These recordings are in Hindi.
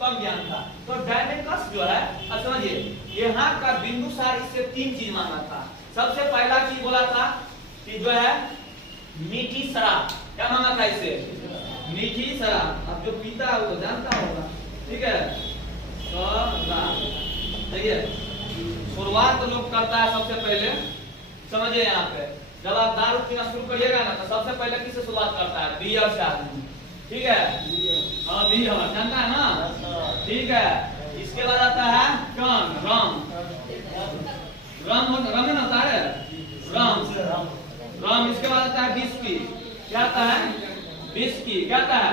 कम ज्ञान था। तो डायनेकस जो है, समझिए यहाँ का बिंदुसार इससे 3 चीज मांगा था। सबसे पहला चीज बोला था कि जो है मीठी शराब, क्या मांगा था इससे? मीठी शराब। अब जो पीता है वो जानता होगा, ठीक है। देखिए शुरुआत तो लोग करता है सबसे पहले, समझिए यहाँ पे जब आप दारू पीना शुरू करिएगा ना तो सबसे पहले किससे शुरुआत करता है? बियर से आदमी, ठीक है। हाँ बियर जानता है ना, ठीक है। इसके बाद आता है रम, रम ना होता है रम। इसके बाद आता है विस्की, क्या आता है? विस्की, क्या आता है?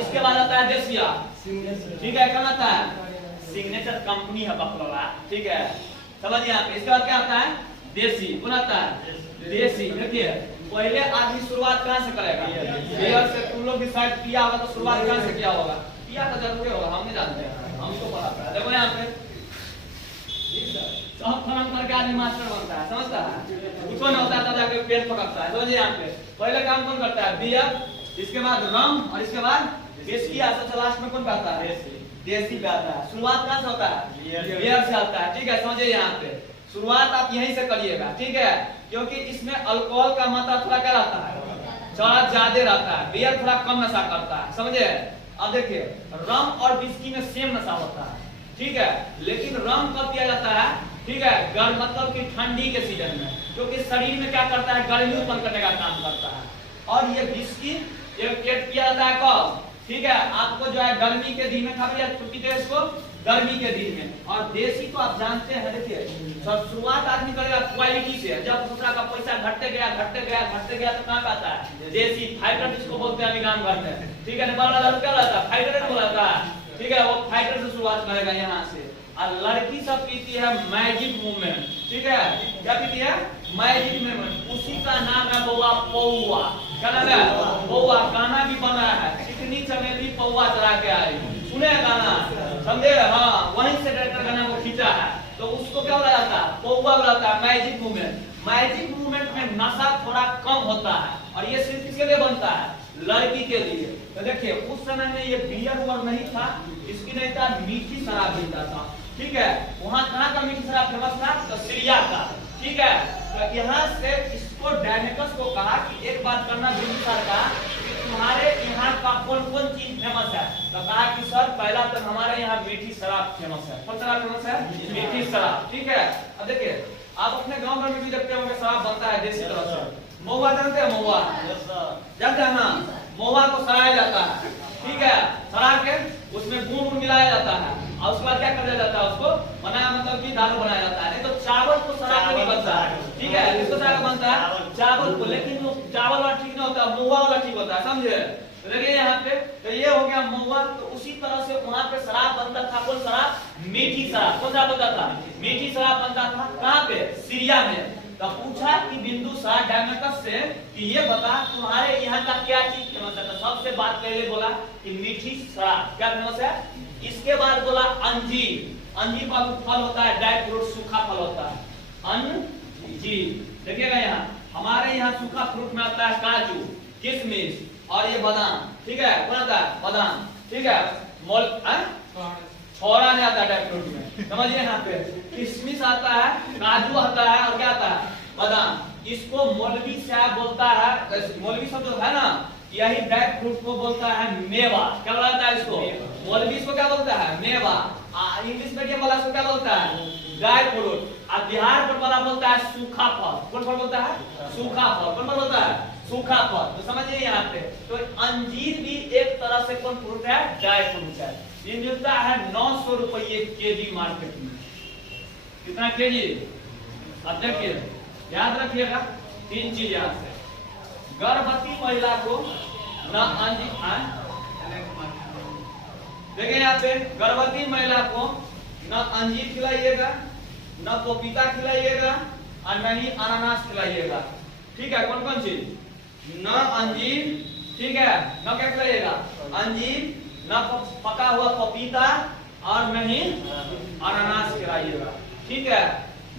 इसके बाद आता है देसिया, ठीक है। क्या आता है? सिग्नेचर कंपनी है बकलवा, ठीक है, समझिए आप। इसके बाद क्या आता है? देसी, कौन आता है? देसी। देखिए पहले आदमी शुरुआत कहाँ से करेगा? बियर से। तुम लोग भी शायद पिया होगा तो शुरुआत कहाँ से किया होगा? पिया तो जरूर होगा, हम नहीं जानते हैं, हमको पता है। देखो यहाँ पे सब खनन करके आदमी मास्टर बनता है, समझता है? कुछ नहीं होता है, जाके पेट पकड़ता है। समझिए यहाँ पे पहले काम कौन करता है? बियर, इसके बाद रम और इसके बाद विस्की। सबसे लास्ट में कौन पे आता है? देसी पे आता है। शुरुआत कहाँ से होता है? बियर से आता है, ठीक है। समझिए यहाँ पे शुरुआत आप यहीं से करिएगा, ठीक है, क्योंकि इसमें अल्कोहल का मात्रा थोड़ा क्या रहता है? थोड़ा ज्यादा रहता है। बियर थोड़ा कम नशा करता है, समझे। अब देखिए रम और विस्की में सेम नशा होता है, ठीक है, लेकिन रम कब पिया जाता है? ठीक है, गर्म मतलब कि ठंडी के सीजन में, क्योंकि शरीर में क्या करता है? गर्मी उत्पन्न करने का काम करता है। और ये विस्की ये पिया जाता है कब? ठीक है, आपको जो है गर्मी के दिन में खाना पीते हैं इसको, गर्मी के दिन में। और देसी तो आप जानते हैं, देखिए शुरुआत आदमी करेगा क्वालिटी से। जब दूसरा का पैसा घटते गया तो कहाँ आता है? देसी फाइटर जिसको बोलते हैं गांव घर में, ठीक है। नेपाल वाला क्या रहता है? फाइटर बोला था, ठीक है। वो फाइटर से शुरुआत करेगा यहाँ से। और लड़की सब पीती है मैजिक मूवमेंट, ठीक है। क्या पीती है? Magic movement. उसी का नाम है बउआ पौआ। क्या नाम है? पौआ। गाना भी बना है, चिकनी चमेली पौआ चला के आई, सुने गाना, समझे? हाँ, वहीं से डायरेक्टर गाना को खींचा है। तो उसको क्या बोला जाता है? पौआ बोला जाता है, मैजिक मूवमेंट। मैजिक मूवमेंट में नशा थोड़ा कम होता है, और ये सिर्फ किसके लिए बनता है? लड़की के लिए। तो देखिए उस समय में ये बियर हुआ नहीं था, इसकी नहीं था, मीठी शराब मिलता था, ठीक है। वहाँ कहाँ का मीठी शराब फेमस था? तो सीरिया का, ठीक है। तो यहाँ से इसको डायनेकस को कहा कि एक बात करना बिंदुसार का, तुम्हारे यहाँ का कौन कौन चीज फेमस है? तो कहा कि सर पहला तो हमारे यहाँ मीठी शराब फेमस है। कौन शराब फेमस है? मीठी शराब, ठीक है। अब देखिए आप अपने गांव में भी देखते होंगे शराब बनता है देसी तरह से। महुआ जानते हैं? महुआ जानते हैं ना? महुआ को सराया जाता है, ठीक है। सरा के उसमें गुड़ मिलाया जाता है, और उसके बाद क्या कर दिया जाता है? उसको बनाया मतलब कि दारू बनाया जाता है। नहीं तो चावल को सरा के नहीं बनता है, ठीक है। किसको सरा के बनता है? चावल को। लेकिन वो चावल वाला ठीक नहीं होता, महुआ वाला ठीक होता है, समझे। देखिए यहाँ पे तो ये हो गया महुआ। तो उसी तरह से वहाँ पे शराब बनता था। कौन शराब? मीठी शराब। कौन सा बनता था? मीठी शराब बनता था। कहाँ पे? सीरिया में। तो पूछा कि बिंदुसार डायनेकस से कि ये बता तुम्हारे यहाँ का क्या चीज फेमस है? तो सबसे बात पहले बोला कि मीठी शराब क्या फेमस है। इसके बाद बोला अंजीर। अंजीर का फल होता है, ड्राई फ्रूट, सूखा फल होता है अंजीर। देखिएगा यहाँ हमारे यहाँ सूखा फ्रूट में आता है काजू, किशमिश और ये बादाम, ठीक है। कौन आता है? बादाम, ठीक है। छोरा नहीं आता ड्राई फ्रूट में, समझिए। यहाँ पे किशमिश आता है, काजू आता है, और क्या आता है? बादाम। इसको मौलवी साहब बोलता है, मौलवी सब जो है ना, यही ड्राई फ्रूट को बोलता है मेवा। क्या बोलता है इसको? मौलवी इसको क्या बोलता है? मेवा। इंग्लिश मीडियम वाला इसको क्या बोलता है? Dry fruit. और बिहार बोर्ड वाला बोलता है सूखा फल। कौन फल बोलता है? सूखा फल। कौन फल बोलता है? सूखा फल। तो समझिए यहाँ पे तो अंजीर भी एक तरह से कौन फ्रूट है? ड्राई फ्रूट है। ये मिलता है 900 रुपये केजी मार्केट में। कितना केजी? अब देखिए याद रखिएगा 3 चीज यहाँ से। गर्भवती महिला को न अंजीर, देखिए यहाँ पे गर्भवती महिला को न अंजीर खिलाइएगा, न पपीता खिलाइएगा, और न ही अनानास खिलाइएगा, ठीक है। कौन कौन चीज? न अंजीर, ठीक है, न क्या खिलाइएगा? अंजीर, न पका हुआ पपीता, और नहीं अनानास खिलाइएगा, ठीक है।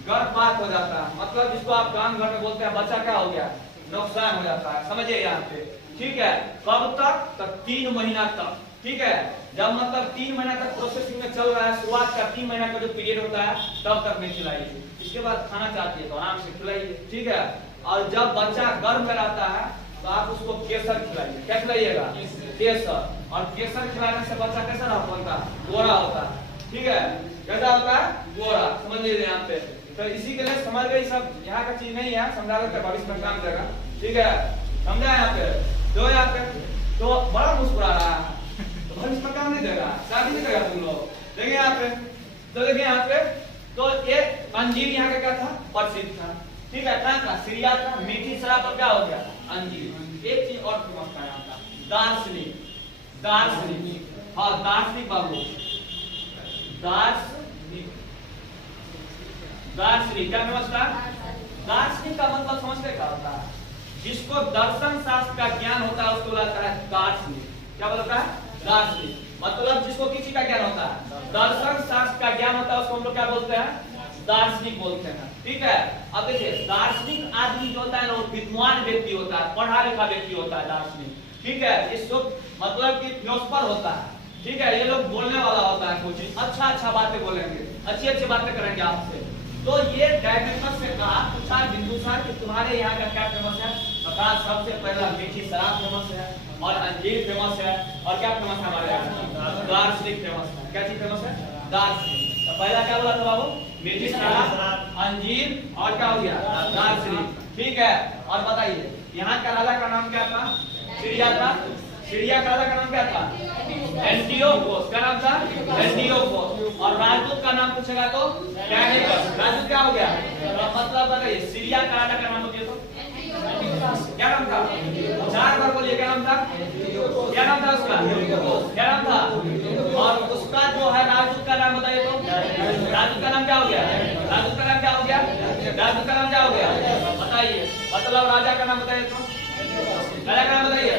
गर्भपात हो जाता है, मतलब जिसको आप गांव घर में बोलते हैं बच्चा क्या हो गया? नुकसान हो जाता है, समझिए यहाँ पे, ठीक है। कब तक? तो 3 महीना तक, ठीक है। जब मतलब 3 महीना तक प्रोसेसिंग में चल रहा है, शुरुआत का 3 महीना का जो पीरियड होता है तब तक नहीं खिलाइए। इसके बाद खाना चाहती है तो आराम से खिलाइए, ठीक है। और जब बच्चा गर्भ में रहता है तो आप उसको केसर खिलाइए। क्या खिलाइएगा? केसर। और केसर खिलाने से बच्चा कैसा होता है? गोरा होता है, ठीक है। कैसा होता है? गोरा। समझ लीजिए यहाँ पे। तो इसी के लिए समझ गए, सब यहाँ का चीज नहीं है, समझा के भविष्य में काम देगा, ठीक है। समझा यहाँ पे? तो यहाँ पे तो बड़ा मुस्कुरा रहा है, तो भविष्य में काम नहीं देगा, शादी नहीं करेगा तुम लोग। देखिए यहाँ पे, तो देखिए यहाँ पे, तो ये अंजीर यहाँ का क्या था? प्रसिद्ध था, ठीक है। कहाँ का? सीरिया का। मीठी शराब पर क्या हो गया? अंजीर। एक चीज और फेमस था यहाँ का, दार्शनिक। दार्शनिक, हाँ दार्शनिक बाबू, दार्शनिक। दार्शनिक क्या फेमस था? दार्शनिक का मतलब समझते क्या होता है? जिसको दर्शन शास्त्र का ज्ञान होता है उसको बोलता है दार्शनिक। क्या बोलता है? दार्शनिक। मतलब जिसको किसी का ज्ञान होता है, दर्शन शास्त्र का ज्ञान होता है, उसको हम लोग क्या बोलते हैं? दार्शनिक बोलते हैं, ठीक है। अब देखिए, दार्शनिक आदमी जो होता है ना, वो विद्वान व्यक्ति होता है, पढ़ा लिखा व्यक्ति होता है दार्शनिक, ठीक है। इसको मतलब कि फिलोसफर होता है, ठीक है। ये लोग बोलने वाला होता है, कुछ अच्छा बातें बोलेंगे, अच्छी बातें करेंगे आपसे। तो ये डायमेंशस से कहा, पूछा बिंदुसार कि तुम्हारे यहाँ का क्या फेमस है? बता। सबसे पहला मीठी शराब फेमस है, और अंजीर फेमस है, और क्या फेमस है हमारे यहाँ? दार्शनिक फेमस है। क्या चीज फेमस है? दार्शनिक। तो पहला क्या बोला था बाबू? मीठी शराब, अंजीर, और क्या हो गया? दार्शनिक, ठीक है। और बताइए यहाँ का राजा का नाम क्या था? सीरिया था। सीरिया का राजा का नाम क्या था? एंटियोकोस। क्या नाम था? एंटियोकोस। और राजदूत का नाम पूछेगा तो डैमेकस। राजदूत क्या हो गया? मतलब बताइए, सीरिया का राजा का नाम बोलिए तो क्या नाम था? 4 बार बोलिए, क्या नाम था? क्या नाम था उसका? क्या नाम था? और उसका जो है राजदूत का नाम बताइए तो। राजदूत का नाम क्या हो गया? राजदूत का नाम क्या हो गया? राजदूत का नाम क्या हो गया? बताइए। मतलब राजा का नाम बताइए तो। राजा का नाम बताइए।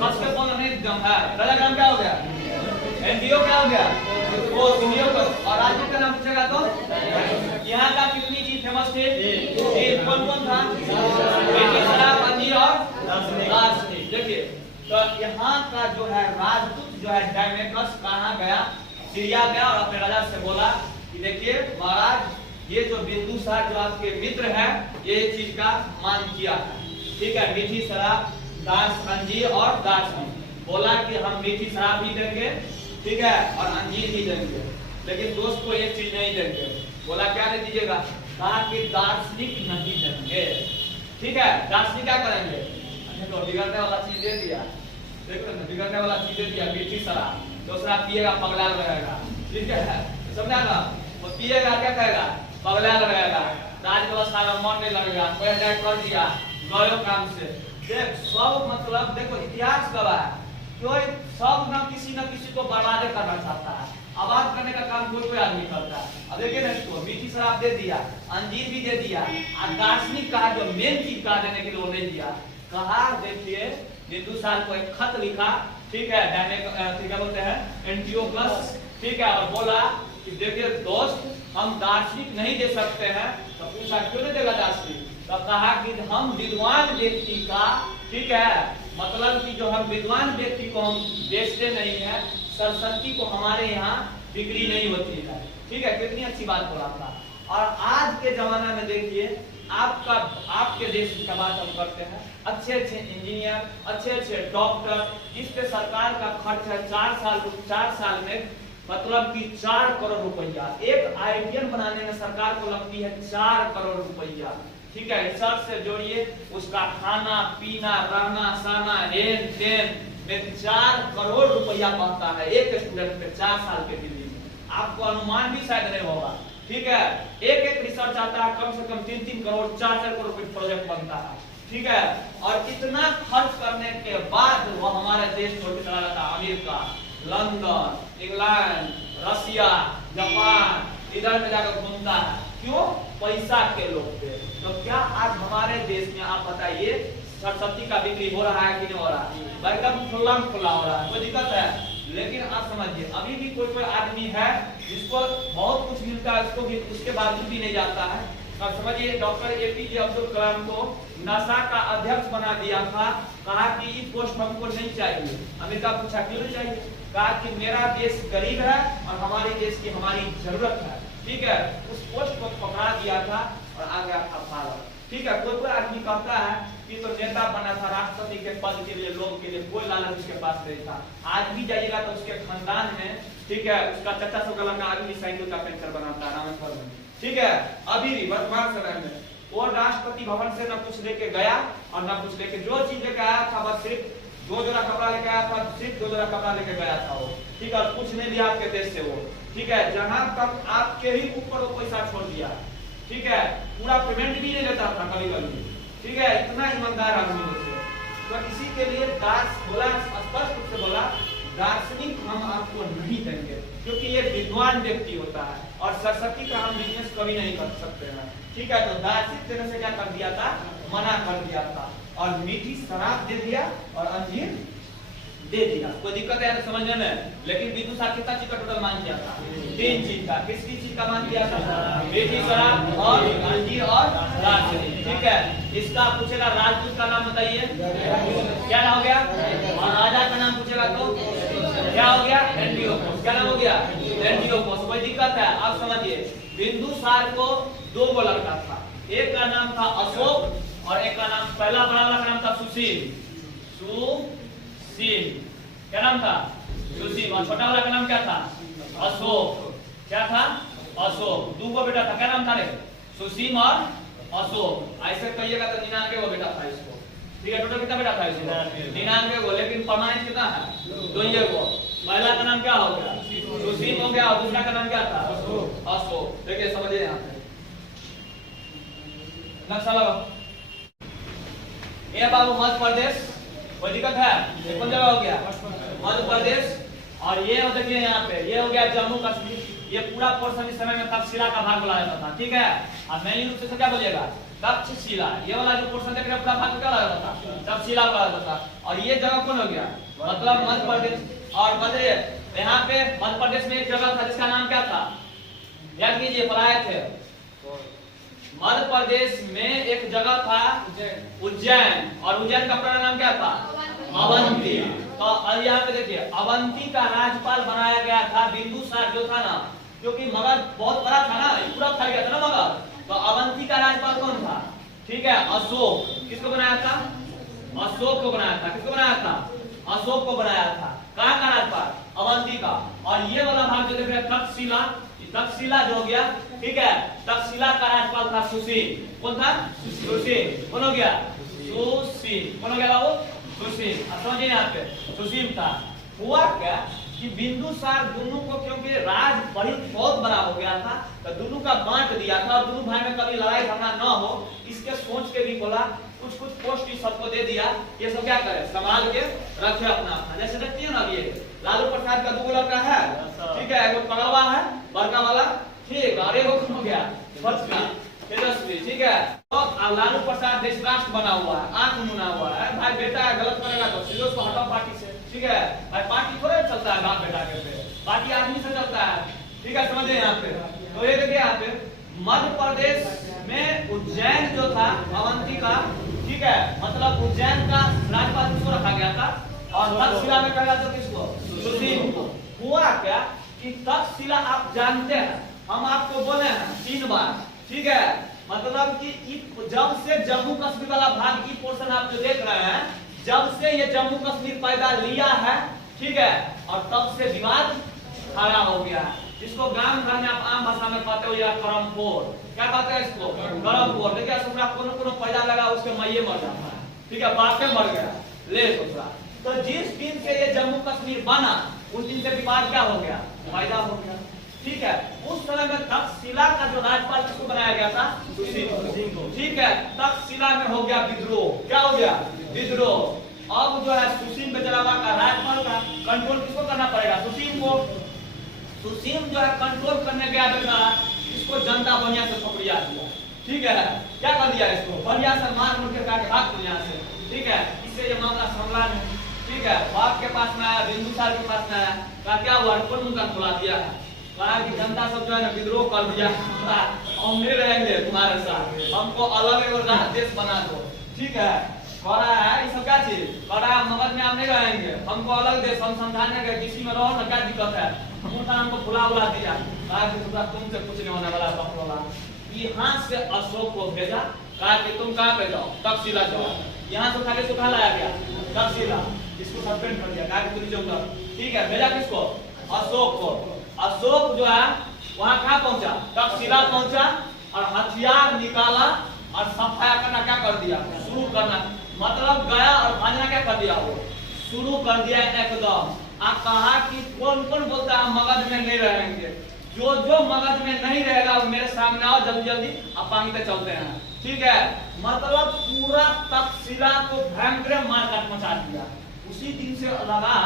सबसे बोलना नहीं दम है। राजा का नाम क्या हो गया? एनडीओ क्या हो गया? वो एनडीओ का। और राजदूत का नाम पूछेगा तो यहाँ का कितनी चीज फेमस थी? कौन कौन था? मीठी शराब, अंजीर और दार्शनिक। देखिए, तो यहाँ का जो है राजदूत जो है डैमेकस कहाँ गया? सीरिया गया, और अपने राजा से बोला कि देखिए महाराज, ये जो बिंदुसार जो आपके मित्र है, ये चीज का मांग किया है, ठीक है। मीठी शराब, अंजीर और दार्शनिक। बोला कि हम मीठी शराब भी देंगे, ठीक है, और अंजीर भी देंगे, लेकिन दोस्त को एक चीज नहीं देंगे। बोला क्या दे दीजिएगा? कहा कि दार्शनिक नहीं देंगे, ठीक है। दार्शनिक क्या करेंगे? तो बिगड़ने वाला चीज दे दिया, देखो ना, बिगड़ने वाला चीज दे दिया, मीठी शराब। दूसरा पिएगा पगला रहेगा, ठीक है, समझा ना? वो पिएगा क्या कहेगा? पगला रहेगा, राज व्यवस्था में मन नहीं लगेगा, कोई अटैक कर दिया, गयो काम से। देख सब मतलब देखो इतिहास गवाह है, कोई सब ना किसी को बर्बाद करना चाहता है, आवाज करने का काम कोई आदमी करता है। अब देखिए ना, इसको मीठी शराब दे दिया, अंजीर भी दे दिया, और दार्शनिक कहा जो मेन चीज कहा देने के लिए वो नहीं दिया। कहा देखिए बिंदुसार को एक खत लिखा, ठीक है, क्या बोलते हैं, एंटियोकस, ठीक है, और बोला कि देखिए दोस्त, हम दार्शनिक नहीं दे सकते हैं। तो पूछा क्यों नहीं देगा दार्शनिक? तो कहा कि हम विद्वान व्यक्ति का, ठीक है, मतलब कि जो हम विद्वान व्यक्ति को हम बेचते नहीं है, सरस्वती को हमारे यहाँ बिक्री नहीं होती है, ठीक है। कितनी अच्छी बात बोला था। और आज के जमाना में देखिए, आपके देश की बात हम करते हैं, अच्छे इंजीनियर, अच्छे डॉक्टर, इस पे सरकार का खर्च है 4 साल में मतलब कि 4 करोड़ रुपया। एक आईटीएन बनाने में सरकार को लगती है 4 करोड़ रुपया, ठीक है। रिसर्च से जोड़िए, उसका खाना पीना रहना सहना हेन टेन में 4 करोड़ रुपया पड़ता है एक स्टूडेंट पे 4 साल के दिल्ली में। आपको अनुमान भी शायद नहीं होगा, ठीक है। एक रिसर्च आता है कम से कम 3 करोड़ 4 करोड़ रुपए प्रोजेक्ट बनता है, ठीक है। और इतना खर्च करने के बाद वो हमारे देश छोड़ के चला जाता है अमेरिका, लंदन, इंग्लैंड, रसिया, जापान, इधर में जाकर घूमता है। क्यों? पैसा के लोग पे। तो क्या आज हमारे देश में आप बताइए सरस्वती का बिक्री हो रहा है कि नहीं हो रहा है? एकदम खुला हो रहा है, कोई दिक्कत है? लेकिन आप समझिए, अभी भी कोई आदमी है जिसको बहुत कुछ मिलता है, उसको भी उसके बावजूद भी नहीं जाता है। अब समझिए, डॉक्टर एपीजे अब्दुल कलाम को नासा का अध्यक्ष बना दिया था कहा कि ये पोस्ट हमको नहीं चाहिए, अमेरिका पूछा क्यों नहीं चाहिए, कहा कि मेरा देश गरीब है और हमारे देश की हमारी जरूरत है, ठीक है। उस पोस्ट को पकड़ा दिया था और आ गया था भारत, ठीक है। कोई आदमी कहता है कि तो नेता बना था, राष्ट्रपति के पद के लिए, लोग के लिए, कोई लालच उसके पास नहीं था। आज भी जाइएगा तो उसके खानदान में, ठीक है, उसका चचा सब का आदमी साइकिल का पेंचर बनाता है रामेश्वर में, ठीक है। अभी भी वर्तमान समय में वो राष्ट्रपति भवन से न कुछ लेके गया और न कुछ लेके, जो चीज लेके आया था बस सिर्फ 2 जोड़ा कपड़ा लेके आया था, सिर्फ 2 जोड़ा कपड़ा लेके गया था वो, ठीक है। कुछ नहीं लिया आपके देश से वो, ठीक है। जहां तक आपके ही ऊपर वो पैसा छोड़ दिया, ठीक है, पूरा पेमेंट भी नहीं लेता था कभी कभी, ठीक है। इतना ईमानदार आदमी होते, तो इसी के लिए दास बोला, स्पष्ट रूप से बोला, दार्शनिक हम आपको नहीं देंगे, क्योंकि ये विद्वान व्यक्ति होता है और सरस्वती का हम बिजनेस कभी नहीं कर सकते हैं, ठीक है। तो दार्शनिक तरह से क्या कर दिया था, मना कर दिया था और मीठी शराब दे दिया और अंजीर दे दिया। कोई दिक्कत है समझने में? लेकिन विदुषा कितना चीज का टोटल मान किया था, 3 चीज का। किसकी चीज का मान किया था? मीठी शराब और अंजीर और दार्शनिक, ठीक है। इसका पूछेगा राजदूत का नाम बताइए, क्या नाम हो गया, और राजा का नाम पूछेगा तो क्या हो गया, एंटियोकोस। क्या नाम हो गया, एंटियोकोस। कोई दिक्कत है? आप समझिए, बिंदुसार को 2 गो लड़का था, एक का नाम था अशोक और एक का नाम, पहला बड़ा वाला का नाम था सुशील, सुशील, क्या नाम था, सुशील। और छोटा वाला का नाम क्या था, अशोक, क्या था, अशोक। 2 गो बेटा था, क्या नाम था रे, सुशील और अशोक। ऐसे कहिएगा तो 99 गो बेटा था इसको, ठीक है। टोटल कितना बेटा था इसको, 99 गो, लेकिन परमानेंट कितना है, 2 गो। पहला का नाम क्या हो गया, सुशील हो गया, और दूसरा का नाम क्या था, अशोक। देखिए समझिए यहाँ पे नक्शा लगाओ। ये बाबू मध्य प्रदेश, कोई दिक्कत है, ये कौन जगह हो गया, मध्य प्रदेश। और ये हो देखिए यहाँ पे, ये हो गया जम्मू कश्मीर। ये पूरा पोर्शन इस समय में तक्षशिला का भाग बोला जाता था, ठीक है। अब मेन रूप से क्या बोलिएगा, तक्षशिला। ये वाला जो पोर्शन देख रहे हैं पूरा भाग क्या लगा था, तक्षशिला बोला जाता था। और ये जगह कौन हो गया, मतलब मध्य प्रदेश। और बताइए यहाँ पे मध्य प्रदेश में एक जगह था जिसका नाम क्या था, याद कीजिए, पढ़ाए थे। मध्य प्रदेश में एक जगह था उज्जैन, और उज्जैन का पूरा नाम क्या था, अवंती। तो यहाँ पे देखिए, अवंती का राज्यपाल बनाया गया था बिंदुसार जो था ना, क्योंकि मगध बहुत बड़ा था ना, पूरा फैल गया था ना मगध। तो अवंती का राज्यपाल कौन था, ठीक है, अशोक। किसको बनाया था, अशोक को बनाया था। किसको बनाया था, अशोक को बनाया था। कहाँ का राज्यपाल, अवंती का। और ये वाला भाग जो देख रहे हैं तक्षशिला, तक्षशिला जो हो गया, ठीक है, तक्षशिला का राज्यपाल था सुशील। कौन था, सुशील। कौन हो गया, सुशील। कौन हो गया बाबू, सुशील। समझिए यहाँ पे सुशील था। हुआ क्या कि बिंदुसार दोनों को, क्योंकि राज बहुत बड़ा हो गया था, तो दोनों का बांट दिया था और दोनों भाई में कभी लड़ाई झगड़ा न हो, इसके सोच के भी बोला कुछ पोस्ट सबको दे दिया, ये सब क्या करे, संभाल के रखे अपना अपना। जैसे देखती है ना, ये लालू प्रसाद का 2 लड़का है, ठीक है, एक पगलवा है बड़का वाला, ठीक, और एक हो गया तेजस्वी, ठीक है। तो लालू प्रसाद देश राष्ट्र बना हुआ है, आंख मुना हुआ है, भाई बेटा गलत करेगा तो सीधे उसको हटाओ पार्टी से, ठीक है। भाई पार्टी थोड़े चलता है बाप बेटा के पे, पार्टी आदमी से चलता है, ठीक है। समझे यहाँ पे? तो ये देखिए यहाँ पे मध्य प्रदेश में उज्जैन जो था अवंती का, ठीक है, मतलब उज्जैन का राज्यपाल किसको रखा गया था, और तक्षशिला में कहा तो किसको, सुशील को। हुआ क्या कि तक्षशिला आप जानते हैं, हम आपको बोले हैं 3 बार, ठीक है। मतलब कि जब से जम्मू कश्मीर वाला भाग की पोर्शन आप जो देख रहे हैं, जब से ये जम्मू कश्मीर पैदा लिया है, ठीक है, और तब से विवाद खड़ा हो गया है, जिसको गांव घर में आप आम भाषा में कहते हो या करमपोर। क्या कहते हैं इसको, करमपोर। देखिए ससुरा कोनो पैदा लगा उसके मैये मर जाता है, ठीक है, बापे मर गया, ले ससुरा। तो जिस दिन से ये जम्मू कश्मीर बना, उस दिन से विवाद क्या हो गया, पैदा हो गया, ठीक है। उस समय में तक्षशिला का जो राज्यपाल किसको बनाया गया था, सुशील को, ठीक है। तक्षशिला में हो गया विद्रोह। क्या हो गया, विद्रोह। अब जो है सुशील बेचरावा का राज्यपाल का कंट्रोल किसको करना पड़ेगा, सुशील को। सुशील जो है कंट्रोल करने गया बेचारा, इसको जनता बढ़िया से पकड़िया दिया, ठीक है। क्या कर दिया, इसको बढ़िया से मार मुड़ के भाग दुनिया से, ठीक है। इससे ये मामला संभला नहीं, ठीक है। बाप के पास में आया, बिंदुसार के पास में आया, कहा क्या हुआ, कौन मुद्दा खुला दिया है, कहा कि जनता सब जो है ना विद्रोह कर दिया, हम नहीं रहेंगे तुम्हारे साथ, हमको अलग एक देश बना दो, ठीक है। कह रहा है ये सब क्या चीज कह रहा है, मगध में आप नहीं रहेंगे, हमको अलग देश, हम समझाने के किसी में रहो ना, क्या दिक्कत है, हमको फुला बुला दिया, कहा कि तुमसे कुछ नहीं होने वाला बकरोला। यहाँ से अशोक को भेजा, कहा कि तुम कहाँ पे जाओ, तक्षशिला जाओ। यहाँ से खाली सुखा लाया गया तक्षशिला, इसको सस्पेंड कर दिया, कहा कि तुम नीचे उतर। ठीक है, भेजा किसको, अशोक को। अशोक जो है वहाँ कहाँ पहुंचा, तक्षशिला पहुंचा और हथियार निकाला और सफाया करना क्या कर दिया, शुरू करना, मतलब गया और भाजना क्या कर दिया, वो शुरू कर दिया एकदम। आप कहा कि कौन कौन बोलता है मगध में नहीं रहेंगे, जो जो मगध में नहीं रहेगा वो मेरे सामने आओ जल्दी जल्दी, आप पानी पे चलते हैं। ठीक है, मतलब पूरा तक्षशिला को भयंकर मारकाट मचा दिया। उसी दिन से लगा,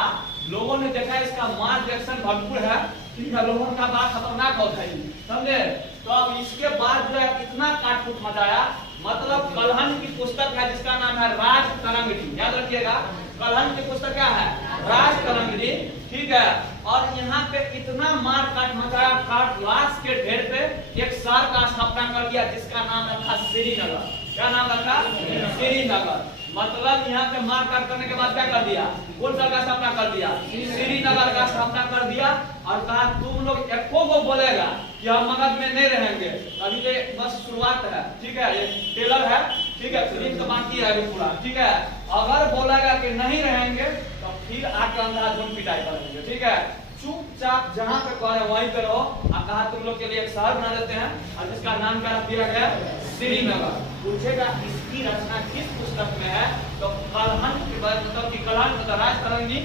लोगों ने देखा इसका मार रिएक्शन भरपूर है, ठीक है, लोगों का बात खतरनाक होता है, समझे। तो अब इसके बाद जो है इतना काटकूट मचाया, मतलब कलहन की पुस्तक है जिसका नाम है राज तरंगिणी, याद रखिएगा, कलहन की पुस्तक क्या है, राज तरंगिणी। ठीक है, और यहाँ पे इतना मार काट मचाया, काट लाश के ढेर पे एक शहर का स्थापना कर दिया जिसका नाम रखा श्रीनगर। क्या नाम रखा, श्रीनगर। मतलब यहाँ पे मार काट करने के बाद क्या कर दिया, कौन सा का स्थापना कर दिया, श्रीनगर का स्थापना कर दिया। और कहा तुम लोग एको को बोलेगा कि हम मगध में नहीं रहेंगे, अभी तो बस शुरुआत है, ठीक है, ये टेलर है, ठीक है, फिल्म तो बाकी है अभी पूरा, ठीक है। अगर बोलेगा कि नहीं रहेंगे तो फिर आके अंधाधुन पिटाई करेंगे, ठीक है। चुपचाप जहाँ पे कह रहे वहीं पे रहो। और कहा तुम लोग के लिए एक शहर बना देते हैं और जिसका नाम क्या रख दिया गया, श्रीनगर। पूछेगा इसकी रचना किस पुस्तक में है, तो कलहन के बाद, मतलब कि कलहन मतलब राज तरंगिणी,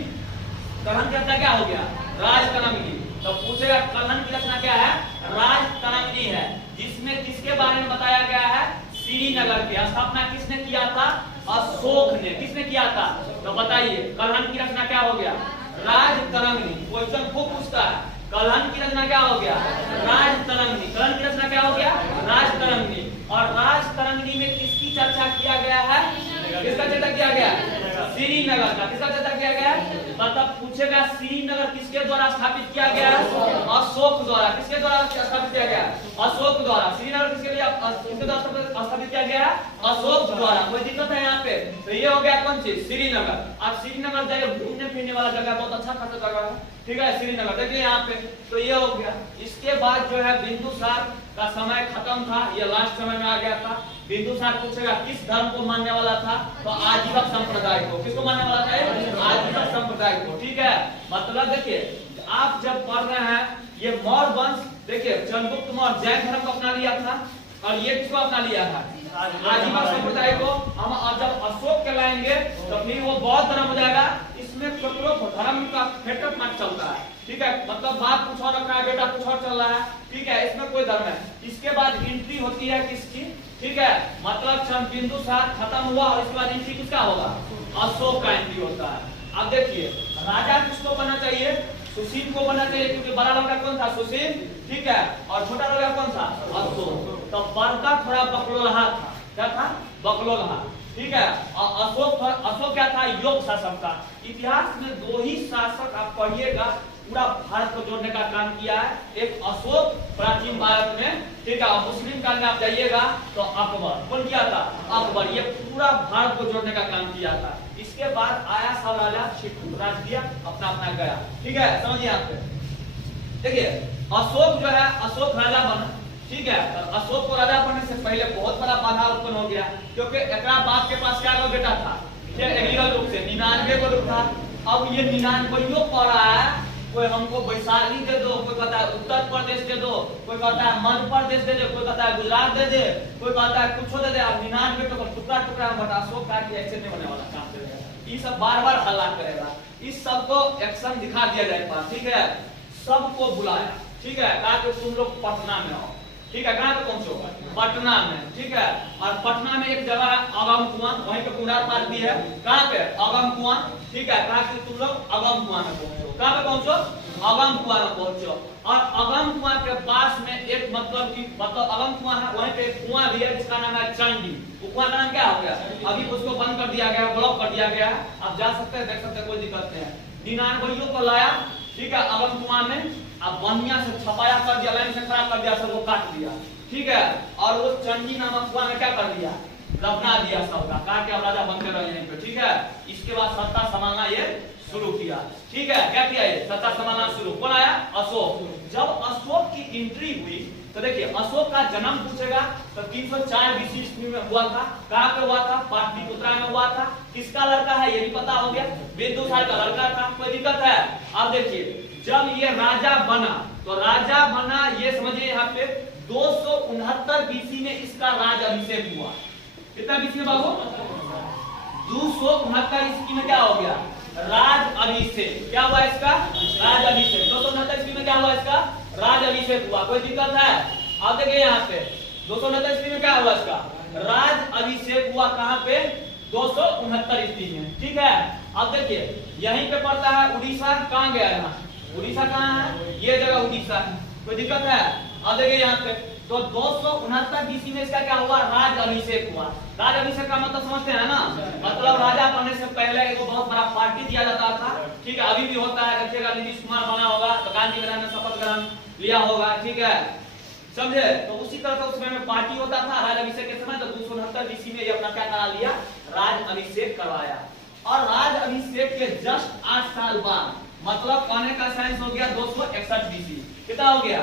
कलहन का क्या हो गया, राज तरंगिणी। तो पूछेगा कलहन की रचना क्या है, राज तरंगिणी है, जिसमें किसके बारे में बताया गया है, श्रीनगर की स्थापना किसने किया था, अशोक ने। किसने किया था, तो बताइए, कलहन की रचना क्या हो गया, राज तरंगिणी। क्वेश्चन खूब पूछता है, कलहन की रचना क्या हो गया, राज तरंगिणी। कलहन की रचना क्या हो गया, राज तरंगिणी। और राज तरंगिणी में किसकी चर्चा किया गया है, किसका चर्चा किया गया, श्रीनगर का। किसका चर्चा किया गया, मतलब पूछेगा श्रीनगर किसके द्वारा स्थापित किया गया, अशोक द्वारा। किसके द्वारा स्थापित किया गया, अशोक द्वारा। श्रीनगर किसके लिए, किसके द्वारा स्थापित किया गया, अशोक द्वारा। कोई दिक्कत है यहाँ पे, तो ये हो गया कौन चीज, श्रीनगर। आप श्रीनगर जाइए, घूमने फिरने वाला जगह, बहुत अच्छा खासा जगह है, ठीक है, श्रीनगर देखिए यहाँ पे। तो ये हो गया। इसके बाद जो है बिंदुसार का समय खत्म था, ये लास्ट समय में आ गया था। बिंदुसार पूछेगा किस धर्म को मानने वाला था, तो आजीवक संप्रदाय को। किसको मानने वाला था, आजीवक संप्रदाय को, ठीक है। मतलब देखिए आप जब पढ़ रहे हैं, ये मौर्य वंश, देखिए चंद्रगुप्त मौर्य जैन धर्म को अपना लिया था, और ये किसको अपना लिया था, आजीवक संप्रदाय को। हम जब अशोक के लाएंगे तो फिर वो बौद्ध धर्म हो जाएगा। इसमें धर्म का फेटक मत चलता है, ठीक है, मतलब बाप कुछ और रखा है, बेटा कुछ और चल रहा है, ठीक है, इसमें कोई धर्म है। इसके बाद एंट्री होती है किसकी, ठीक है, मतलब चंद बिंदुसार खत्म हुआ और इसके बाद एंट्री किसका होगा, अशोक का एंट्री होता है। अब देखिए राजा किसको बनना चाहिए, सुशील को बनना चाहिए, क्योंकि बड़ा लड़का कौन था, सुशील, ठीक है, और छोटा लड़का कौन था, अशोक। तो बड़का थोड़ा बकलोलहा था, क्या था, बकलोलहा, ठीक है। और अशोक क्या था, योग शासक था। इतिहास में दो ही शासक आप पढ़िएगा पूरा भारत को जोड़ने का काम किया है, एक अशोक प्राचीन भारत में, ठीक है, मुस्लिम काल में आप जाइएगा तो अकबर। कौन किया था, अकबर। ये पूरा भारत को जोड़ने का काम किया था। इसके बाद आया सब राजा, राज दिया, अपना अपना गया, ठीक है, समझिए आप। देखिए अशोक जो है, अशोक राजा बना, ठीक है। अशोक को राजा बनने से पहले बहुत बड़ा बाधा उत्पन्न हो गया, क्योंकि एकरा बाप के पास क्या बेटा था, एग्रीकल्चर रूप से 99 को था। अब ये 99 पढ़ रहा है, कोई हमको वैशाली दे दो, कोई कहता है उत्तर प्रदेश दे दो, कोई कहता है मध्य प्रदेश दे दे, कोई कहता है गुजरात दे दे, कोई कहता है कुछ दे दे। अब 99 को टुकड़ा टुकड़ा बटा, अशोक का ऐसे नहीं होने वाला काम करेगा, ये सब बार बार हल्ला करेगा। इस सबको एक्शन दिखा दिया जाए पास, ठीक है, सबको बुलाया, ठीक है, कहा कि तुम लोग पटना में आओ, ठीक है, कहाँ पे पहुंचो, पटना में, ठीक है। और पटना में एक जगह है अगम कुआं, वहीं पे कुंडार पार्क भी है, कहाँ पे, अगम कुआं, ठीक है, कहा कि तुम लोग अगम कुआं में पहुंचो। कहाँ पे पहुंचो, अगम कुआं में पहुंचो। और अगम कुआं के पास में एक मतलब अगम कुआं है, वहीं पे एक कुआं भी है जिसका नाम है चंडी। वो कुआं का नाम क्या हो गया, अभी उसको बंद कर दिया गया, ब्लॉक कर दिया गया है, आप जा सकते हैं, देख सकते हैं, कोई दिक्कत नहीं है। 99 को लाया, ठीक है, अगम कुआं में, अब बनिया से छपाया कर दिया, लाइन से खड़ा कर दिया, सबको काट दिया, ठीक है। और वो चंडी नामक कुआं में क्या कर दिया, दफना दिया सबका, कहा कि अब राजा बनते रहे यहीं पे, ठीक है। इसके बाद सत्ता संभालना ये शुरू किया, ठीक है। क्या किया ये सत्ता संभालना शुरू, कौन आया? अशोक। जब अशोक की एंट्री हुई तो देखिए अशोक का जन्म पूछेगा तो 304 बीसी ईस्वी में हुआ था। कहां पे हुआ था? पाटलिपुत्रा में हुआ था। किसका लड़का है ये भी पता हो गया, बिंदुसार का लड़का था। कोई दिक्कत है? अब देखिए जब ये राजा बना तो राजा बना ये समझिए यहाँ पे 269 बीसी में इसका राज अभिषेक हुआ। कितना बीसी में बाबू? 269 ईस्वी में क्या हो गया? राज अभिषेक। क्या हुआ इसका? राज अभिषेक। 269 ईस्वी में क्या हुआ इसका? राज अभिषेक हुआ। कोई दिक्कत है? अब देखिए यहाँ पे 269 ईस्वी में क्या हुआ इसका? राज अभिषेक हुआ। कहाँ पे? 269 ईस्वी में, ठीक है। अब देखिए यहीं पे पड़ता है उड़ीसा। कहाँ गया यहाँ? उड़ीसा कहाँ है? ये जगह उड़ीसा है। कोई दिक्कत है? अब देखिए यहाँ पे तो 269 बीसी में इसका क्या हुआ? राज अभिषेक हुआ। राज अभिषेक का मतलब समझते हैं ना? मतलब राजा बनने से पहले एक बहुत बड़ा पार्टी दिया जाता था, ठीक है। अभी भी होता है, देखिएगा नीतीश कुमार बना होगा तो गांधी ग्राम में शपथ ग्रहण लिया होगा, ठीक है, समझे। तो उसी तरह से उसमें पार्टी होता था राज अभिषेक के समय। तो 269 बीसी में ये अपना क्या करा लिया? राज अभिषेक करवाया। और राज अभिषेक के जस्ट 8 साल बाद, मतलब कहने का साइंस हो गया 261 बीसी। कितना हो गया?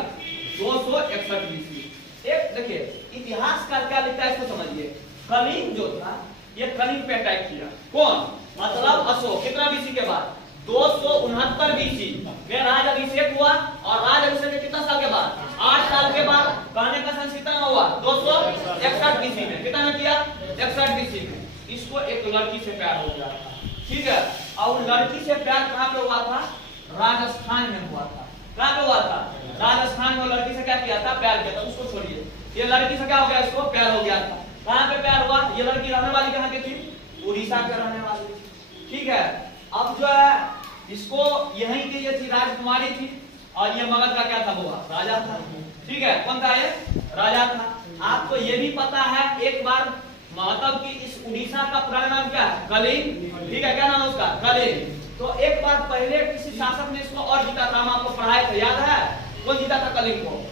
261 बीसी। एक देखिए इतिहास का क्या लिखता है इसको समझिए। कलिंग जो था ये कलिंग पे अटैक किया। कौन? मतलब अशोक। कितना बीसी के बाद? 269 बीसी में राज अभिषेक हुआ। और राज अभिषेक के कितना साल के बाद? 8 साल के बाद। कहने का साइंस कितना हुआ? 261 बीसी में। कितना में किया? 61 बीसी में। इसको एक लड़की से प्यार हो गया था, ठीक है। और लड़की से प्यार कहाँ पे हुआ था? राजस्थान में हुआ था। कहाँ पे हुआ था? राजस्थान में। लड़की से क्या किया था? प्यार किया था। उसको छोड़िए, ये लड़की से क्या हो गया? इसको प्यार हो गया था। कहाँ पे प्यार हुआ? ये लड़की रहने वाली कहाँ की थी? उड़ीसा के रहने वाली, ठीक है। अब जो है इसको यहीं की ये थी, राजकुमारी थी। और ये मगध का क्या था? वो राजा था, ठीक है। कौन था ये? राजा था। आपको ये भी पता है एक बार मतलब कि इस उड़ीसा का पुराना नाम क्या है? कलिंग, ठीक है। क्या नाम है उसका? कलिंग। तो एक बार पहले किसी शासक ने इसको और जीता था, हम आपको पढ़ाए थे, याद है? कौन जीता था कलिंग को?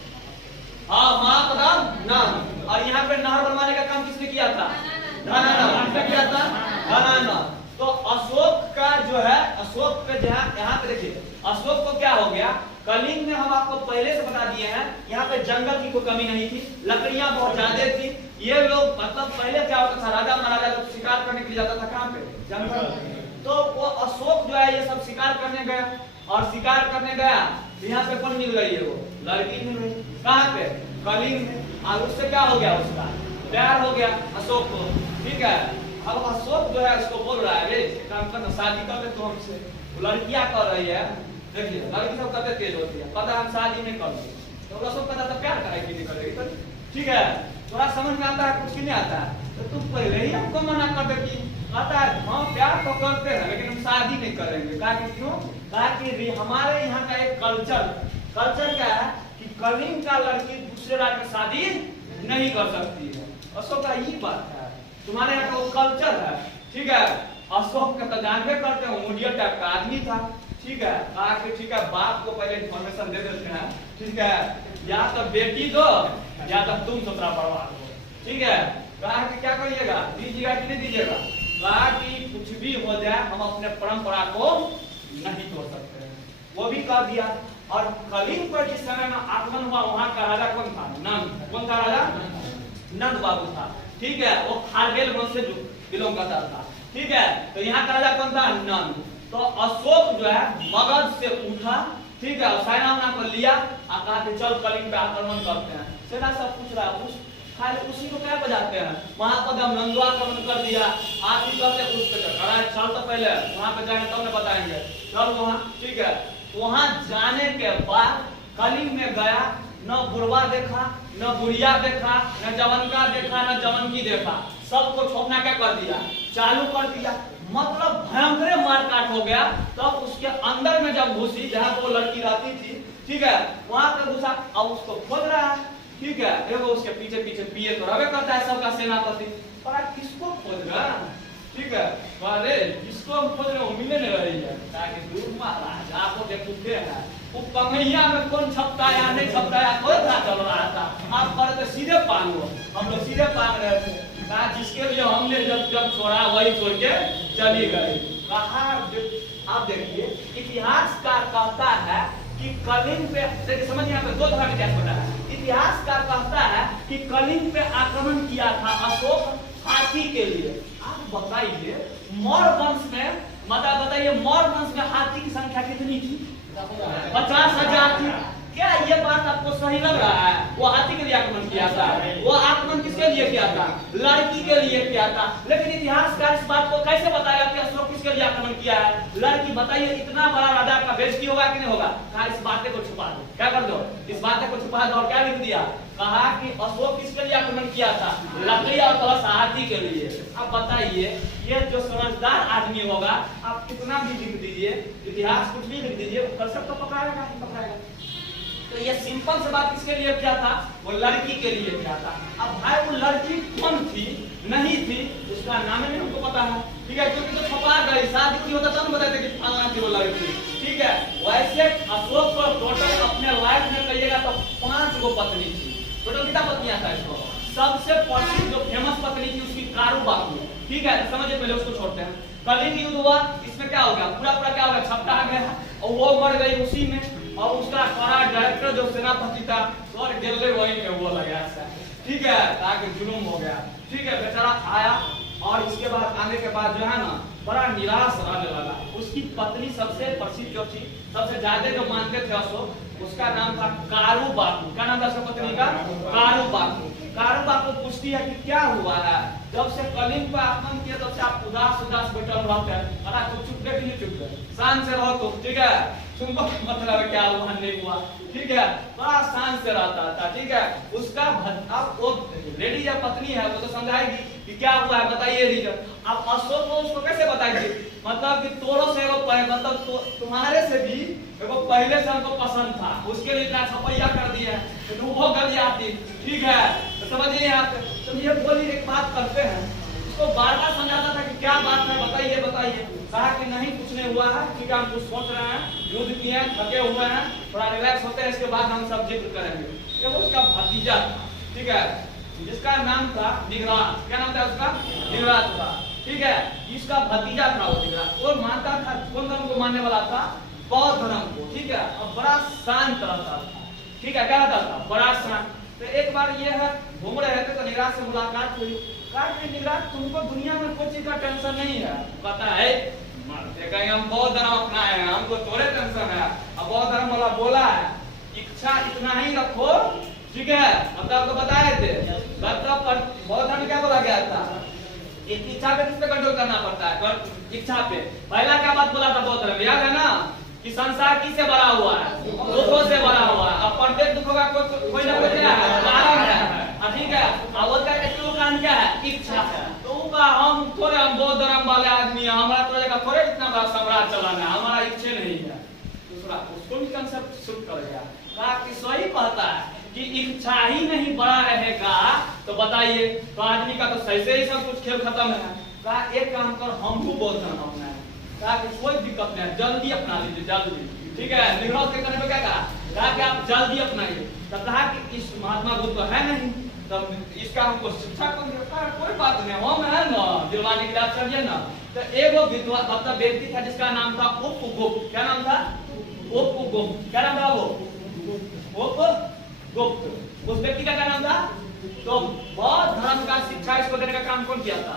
हाँ, महापद्म नंद। और यहाँ पे नहर बनवाने का काम किसने किया था? धनानंद। किसने किया था? धनानंद। तो अशोक का जो है, अशोक पे यहाँ पे देखिए अशोक को क्या हो गया? कलिंग में हम आपको पहले से बता दिए हैं, यहाँ पे जंगल की कोई कमी नहीं थी, लकड़ियां बहुत ज्यादा थी। ये लोग मतलब पहले क्या होता था? राजा महाराजा लोग शिकार करने के लिए जाता था। कहाँ पे? जंगल। तो वो अशोक जो है ये सब शिकार करने गया। और शिकार करने गया तो यहाँ पे कौन मिल गई है? वो लड़की मिल गई। कहाँ पे? कलिंग में। और उससे क्या हो गया? उसका प्यार हो गया अशोक को, ठीक है। अब अशोक जो है उसको बोल रहा है रे काम कर, शादी कर ले तो हमसे। लड़कियां कर रही है, देखिए लड़की सब कहते तेज होती है, कहता हम शादी नहीं करेंगे। तो अशोक कहता था प्यार करेगी नहीं करेगी, तो ठीक है। थोड़ा समझ में आता है, कुछ नहीं आता है तो तुम पहले ही हमको मना कर देती। कहता है हाँ प्यार तो करते हैं लेकिन हम शादी नहीं करेंगे। कहा कि क्यों? कहा कि हमारे यहाँ का एक कल्चर क्या है कि कलिंग का लड़की दूसरे राज्य में शादी नहीं कर सकती है। अशोक का ये बात है, तुम्हारे यहाँ का वो कल्चर है, ठीक है। अशोक का तो जानबे करते हो मुंडिया टाइप का आदमी था, ठीक है। कहा कि ठीक है बाप को पहले इन्फॉर्मेशन दे देते हैं, ठीक है, या तो बेटी दो या तो तुम ससुरा बर्बाद हो, ठीक है। कहा कि क्या करिएगा, दीजिएगा कि नहीं दीजिएगा? कहा कि कुछ भी हो जाए हम अपने परंपरा को नहीं तोड़ सकते हैं, वो भी कर दिया। और कलिंग पर जिस समय में आक्रमण हुआ वहां का राजा कौन था? नंद। कौन था राजा? नंद बाबू था, ठीक है। वो खारवेल वंश से बिलोंग करता था, ठीक है। तो यहाँ का राजा कौन था? नंद। तो अशोक जो है मगध से उठा, ठीक है, सेना को लिया और कहा कि चल कलिंग पे आक्रमण करते हैं। सेना सब पूछ रहा है खाली उसी को क्या बजाते हैं? वहां पर जब नंदुआ आक्रमण कर दिया, आप ही कहते उस पे चल तो पहले वहां पे जाएंगे तब न बताएंगे, चल वहां, ठीक है। वहां जाने के बाद कलिंग में गया, न बुढ़वा देखा, न बुढ़िया देखा, न जवनका देखा, न जवनकी देखा, सबको छोड़ना क्या कर दिया? चालू कर दिया। मतलब भयंकर मारकाट हो गया। तब उसके अंदर में जब घुसी जहाँ वो लड़की रहती थी, ठीक है, वहां पे घुसा, अब उसको खोज रहा है, ठीक है। देखो उसके पीछे पीछे पिए तो रवे करता है सबका सेनापति, पर किसको खोज रहा है, ठीक है। अरे जिसको हम खोज रहे हो मिले नहीं रही है, ताकि दूर महाराज आपको देखते हैं वो पंगैया में कौन छपता है या नहीं छपता है कोई पता चल रहा था। आप पर तो सीधे पांगो, हम लोग सीधे पांग रहे थे। कहा जिसके लिए हमने जब जब छोड़ा वही छोड़ के चली गई। कहा आप देखिए इतिहासकार कहता है कि कलिंग पे, देखिए समझिए यहाँ पे दो तरह का इतिहास होता है। इतिहासकार कहता है कि कलिंग पे आक्रमण किया था अशोक हाथी के लिए। आप बताइए मौर्य वंश में, मतलब बताइए मौर्य वंश में हाथी की संख्या कितनी थी? 50,000 थी। क्या ये बात आपको सही लग रहा है? वो हाथी के लिए आक्रमण किया था, वो आक्रमण किसके लिए किया था? लड़की के लिए किया था। लेकिन इतिहासकार इस बात को कैसे बताया कि अशोक किसके लिए आक्रमण किया है? लड़की। बताइए इतना बड़ा राजा का बेइज्जती होगा कि नहीं होगा? कहा इस बात को छुपा दो, क्या कर दो, इस बात को छुपा दो। और क्या लिख दिया? कहा कि अशोक किसके लिए आक्रमण किया था? लकड़ी और कलश हाथी के लिए। अब बताइए ये जो समझदार आदमी होगा, आप कितना भी लिख दीजिए, इतिहास कुछ भी लिख दीजिए, कल सब तो पकड़ाएगा ही पकड़ाएगा। तो ये सिंपल से बात किसके लिए किया था? वो लड़की के लिए किया था। अब भाई वो लड़की कौन थी, नहीं थी, उसका नाम ही हमको पता है, ठीक है, क्योंकि तो छपा गई, शादी की होता तब बताते कि फलाना थी वो लड़की, ठीक है। वैसे अशोक को टोटल अपने लाइफ में कहिएगा तो 5 गो पत्नी थी। टोटल कितना पत्नियां था इसको? सबसे प्रसिद्ध जो फेमस पत्नी थी उसकी कारू बापू, ठीक है। समझिए पहले उसको छोड़ते हैं। कलिंग युद्ध हुआ, इसमें क्या हो गया? पूरा पूरा क्या हो गया? छपटा गया और वो मर गई उसी में। और उसका बड़ा डायरेक्टर जो सेनापति था और दिल्ली वही में वो लगा, ठीक है, ताकि जुलूम हो गया, ठीक है। बेचारा आया और इसके बाद आने के बाद जो है ना बड़ा निराश रहने लगा। उसकी पत्नी सबसे प्रसिद्ध जो थी, सबसे ज्यादा जो मानते थे अशोक, उसका नाम था कारू बापू। क्या नाम था उसका पत्नी का? कारू बापू। कारू बापू पूछती है कि क्या हुआ है? जब से कलिंग पर आक्रमण किया तब से आप उदास उदास बैठे रहते हैं। अरे तुम चुप रहे कि नहीं चुप रहे? शांत से रहो तुम, ठीक है, तुमको मतलब है क्या हुआ नहीं हुआ, ठीक है, बड़ा शांत से रहता था, ठीक है। उसका अब वो लेडी या पत्नी है वो तो समझाएगी कि क्या हुआ है, बताइए रीजन। अब अशोक को उसको कैसे बताएगी? मतलब कि तोड़ो से वो मतलब तो तुम्हारे से भी वो पहले से हमको पसंद था, उसके लिए इतना छपैया कर दिया है तो वो गली आती, ठीक है। तो समझिए यहाँ पे तो ये बोली एक बात करते हैं, उसको बार बार समझाता था कि क्या बात है, बताइए बताइए। कहा कि नहीं कुछ नहीं हुआ है, ठीक है, हम कुछ सोच रहे हैं, युद्ध किए हैं, थके हुए हैं, थोड़ा रिलैक्स होते हैं, इसके बाद हम सब जिक्र करेंगे। ये वो उसका भतीजा था, ठीक है, जिसका नाम था निगरात। क्या नाम था उसका? निगरात था, ठीक है। इसका भतीजा था वो निगरात। वो मानता था, कौन धर्म को मानने वाला था? बौद्ध धर्म को, ठीक है। और बड़ा शांत रहता था, ठीक है, क्या रहता था? बड़ा शांत। तो एक बार ये है घूम रहे थे तो निगरात से मुलाकात हुई। कहा कि निगरात तुमको दुनिया में कोई चीज का टेंशन नहीं है? पता है कहीं हम बौद्ध धर्म अपनाए हैं, हमको थोड़े टेंशन है। अब बौद्ध धर्म वाला बोला है इच्छा इतना ही रखो, ठीक है, हम तो आपको बताए थे। बौद्ध धर्म क्या बोला गया था? इच्छा पे किस पे कंट्रोल करना पड़ता है? इच्छा पे। पहला क्या बात बोला था बौद्ध धर्म, याद है ना, कि संसार किससे बना हुआ है? दुखों से बना हुआ है। अब प्रत्येक दुखों का कोई ना कोई क्या है? कारण है, ठीक है। अब वो कारण क्या है? इच्छा है। तो हम थोड़े, हम बौद्ध धर्म वाले आदमी है, हमारा तो जगह थोड़े इतना बड़ा सम्राट चलाना है, हमारा इच्छा नहीं है। दूसरा उसको भी कंसेप्ट शुरू कर गया। कहा कि सही कहता है कि इच्छा ही नहीं बड़ा रहेगा तो बताइए, तो आदमी का तो सही से ही सब कुछ खेल खत्म है। कहा एक काम कर, हमको बौद्ध धर्म अपना है। कहा कि कोई दिक्कत नहीं, जल्दी अपना लीजिए, जल्दी, ठीक है। निगरात के करने पे क्या कहा कि आप जल्दी अपनाइए। तो कहा कि इस महात्मा बुद्ध तो है नहीं, तब इसका हमको शिक्षा को कोई बात नहीं, हम है ना दिलवाने के लिए आप चलिए ना। तो एक वो विद्वान मतलब व्यक्ति था जिसका नाम था उपगुप्त। क्या नाम था? उपगुप्त। क्या नाम था वो? उपगुप्त। उस व्यक्ति का क्या नाम था? तो बौद्ध धर्म का शिक्षा इसको देने का काम कौन किया था?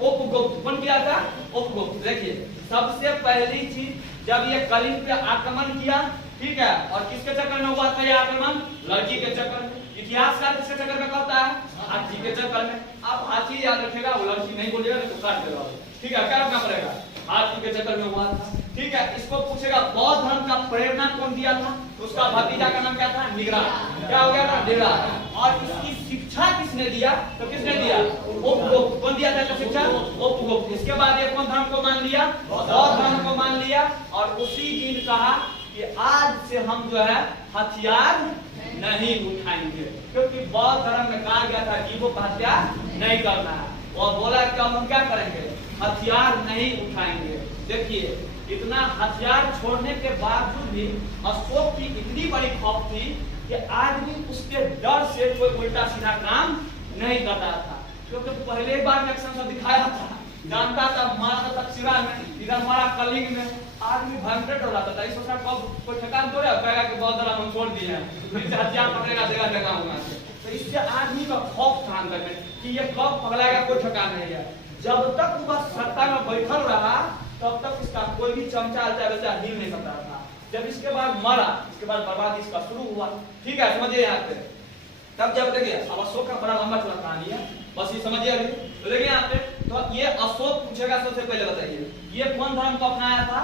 उपगुप्त। कौन किया था? उपगुप्त। देखिए सबसे पहली चीज जब ये कलिंग पे आक्रमण किया, ठीक है, और किसके चक्कर में हुआ था ये आक्रमण? लड़की के चक्कर में। इतिहासकार किसके चक्कर में कहता है? हाथी के चक्कर में। आप हाथी याद रखेगा, वो लड़की नहीं बोलेगा तो काट देगा, ठीक है, क्या रखना पड़ेगा? हाथी के चक्कर में हुआ था, ठीक है। इसको पूछेगा बौद्ध धर्म का प्रेरणा कौन दिया था? उसका भतीजा का नाम क्या था? निगरात। क्या हो गया था? निगरात। और इसकी शिक्षा किसने दिया? तो किसने दिया? उपगुप्त। कौन दिया था शिक्षा? उपगुप्त। इसके बाद ये कौन धर्म को मान लिया? बौद्ध धर्म को मान लिया। और उसी दिन कहा कि आज से हम जो है हथियार नहीं उठाएंगे, क्योंकि बौद्ध धर्म में कहा गया था जीवों का हत्या नहीं करना है। और बोला कि हम क्या करेंगे? हथियार नहीं उठाएंगे। देखिए इतना हथियार छोड़ने के बावजूद भी अशोक की इतनी बड़ी खौफ थी कि आदमी उसके डर से कोई उल्टा सीधा काम नहीं करता था। क्योंकि पहले ही बार में एक्शन सब दिखाया था, जानता था, मारा था तकसीरा में, इधर मारा कलिंग में, आदमी भयंकर डर रहा था। इस सोचा कब कोई ठकान तो रहा कहेगा कि बहुत हम छोड़ दिए हैं, फिर हथियार पकड़ेगा देगा देगा होगा। तो इससे आदमी का खौफ था अंदर में कि ये कब पकड़ेगा, कोई ठकान नहीं है। जब तक वह सत्ता में बैठल रहा तब तक इसका कोई भी चमचा वैसा हिल नहीं सकता था। जब इसके बाद मरा, इसके बाद बर्बादी इसका शुरू हुआ। ठीक है, समझिए यहाँ पे। तब जब देखिए अब अशोक का बड़ा लंबा चला कहानी है, बस ये समझिए अभी। तो देखिए यहाँ पे, तो ये अशोक पूछेगा सबसे पहले बताइए ये कौन धर्म को अपनाया था?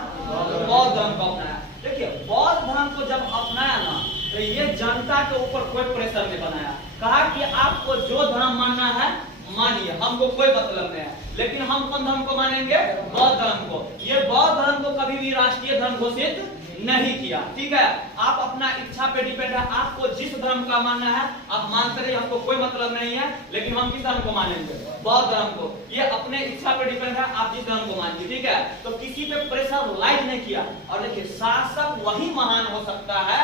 बौद्ध धर्म को अपनाया। देखिए बौद्ध धर्म को जब अपनाया ना तो ये जनता के ऊपर कोई प्रेशर नहीं बनाया, कहा कि आपको जो धर्म मानना है मानिए, हमको कोई मतलब नहीं है, लेकिन हम कौन धर्म को मानेंगे? बौद्ध धर्म को। ये बौद्ध धर्म को कभी भी राष्ट्रीय धर्म घोषित नहीं किया। ठीक है, आप अपना इच्छा पे डिपेंड है, आपको जिस धर्म का मानना है आप मानते रहिए, हमको कोई मतलब नहीं है, लेकिन हम किस धर्म को मानेंगे? बौद्ध धर्म को। ये अपने इच्छा पे डिपेंड है, आप जिस धर्म को मानिए। ठीक है, तो किसी पे प्रेशर लाइट नहीं किया। और देखिए शासक वही महान हो सकता है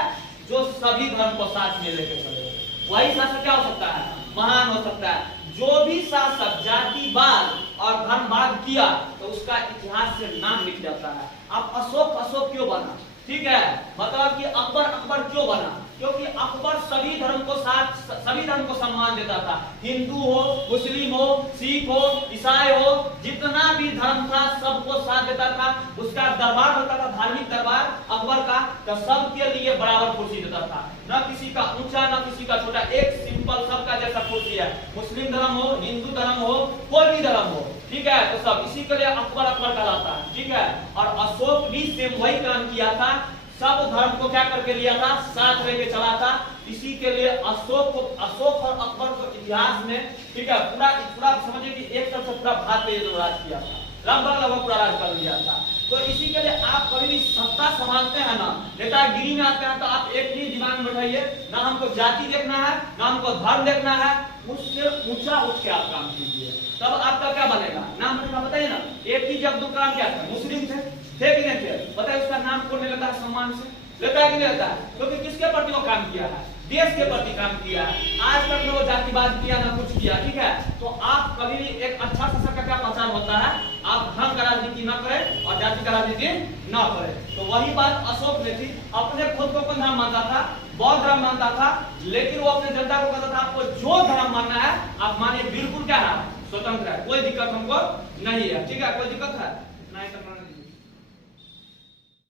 जो सभी धर्म को साथ में लेकर चले। वही शासक क्या हो सकता है? महान हो सकता है। जो भी शासक जातिवाद और धर्मवाद किया तो उसका इतिहास से नाम मिट जाता है। अब अशोक क्यों बना? ठीक है, मतलब कि अकबर क्यों बना? क्योंकि अकबर सभी धर्म को सम्मान देता था। हिंदू हो, मुस्लिम हो, सिख हो, ईसाई हो, जितना भी धर्म था सबको साथ देता था। उसका दरबार होता था, धार्मिक दरबार अकबर का, तो सबके लिए बराबर कुर्सी देता था, न किसी का ऊंचा न किसी का छोटा, एक सिंपल सबका जैसा कुर्सी है। मुस्लिम धर्म हो, हिंदू धर्म हो, कोई भी धर्म हो, ठीक है, तो सब इसी के लिए अकबर कहलाता है। ठीक है, और अशोक भी सेम वही काम किया था, सब धर्म को क्या करके लिया था? साथ लेके चला था। इसी के लिए अशोक और अकबर को इतिहास में, ठीक है, पूरा समझिए कि एक तरफ से पूरा भारत पे राज किया था, लगभग पूरा राज कर लिया था। तो इसी के लिए आप कभी भी सत्ता संभालते हैं ना, नेतागिरी में आते हैं, तो आप एक ही दिमाग में बैठाइए, ना हमको जाति देखना है ना हमको धर्म देखना है, उससे ऊंचा उठ के आप काम कीजिए, तब आपका क्या बनेगा? नाम बताइए ना। एक ही जब दो काम क्या था? मुस्लिम थे कि नहीं थे? बताइए उसका नाम कौन नहीं लेता है? सम्मान से लेता है कि नहीं लेता है? क्योंकि किसके प्रति वो काम किया है? देश के प्रति काम किया है। आज तक वो जातिवाद किया ना कुछ किया। ठीक है, तो आप कभी भी एक अच्छा शासक का क्या पहचान होता है? आप धर्म का राजनीति न करें और जाति का राजनीति न करें। तो वही बात अशोक ने थी, अपने खुद को कौन धर्म मानता था? बौद्ध धर्म मानता था, लेकिन वो अपने जनता को कहता था आपको जो धर्म मानना है आप मानिए, बिल्कुल क्या है? स्वतंत्र है, कोई दिक्कत हमको नहीं है। ठीक है, कोई दिक्कत है? नहीं।